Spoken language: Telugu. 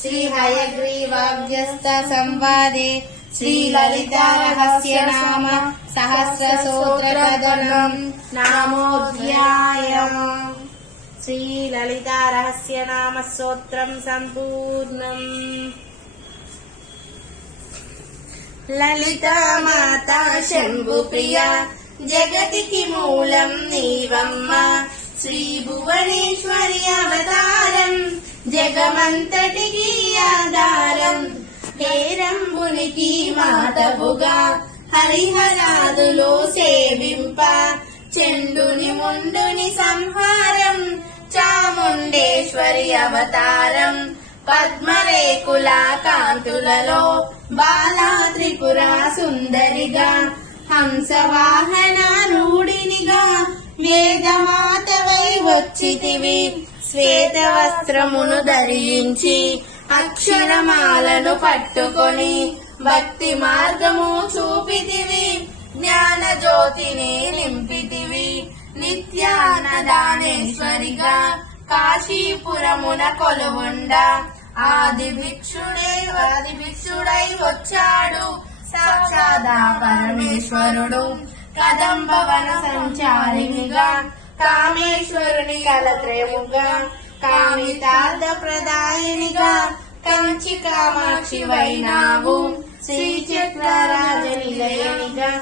శ్రీ హయగ్రీవాభ్యస్త సంవాదే శ్రీ లలితా రహస్య నామ సహస్ర స్తోత్రకథనం నామోऽధ్యాయం. శ్రీ లలితా రహస్య నామ స్తోత్రం సంపూర్ణం. లలితా మాతా శంభు ప్రియ జగతికి మూలం నీవమ్మ. శ్రీ భువనేశ్వరి అవతారం జగమంతటికి ఆధారం. హేరంబునికి మాతవుగా హరిహరాదులు సేవింప. చెండుని ముండుని సంహారం చాముండేశ్వరి అవతారం. పద్మరేకుల కాంతులలో బాలా త్రిపుర సుందరిగా. హంసవాహన రూఢినిగా వేదమాతవై వచ్చితివి. శ్వేత వస్త్రమును ధరించి అక్షరమాలను పట్టుకొని భక్తి మార్గము చూపితివి. జ్ఞాన జ్యోతిని నింపితివి. నిత్యానదానేశ్వరిగా కాశీపురమున కొలువుండ. ఆది భిక్షుడై వచ్చాడు సాక్షాదా పరమేశ్వరుడు. కదంబవన సంచారినిగా కామేశ్వరుని కలత్రయముగా. కామితార్థ ప్రదాయనిగా కంచి కామాక్షి వైనావు. శ్రీచక్రరాజ నిలయనిగా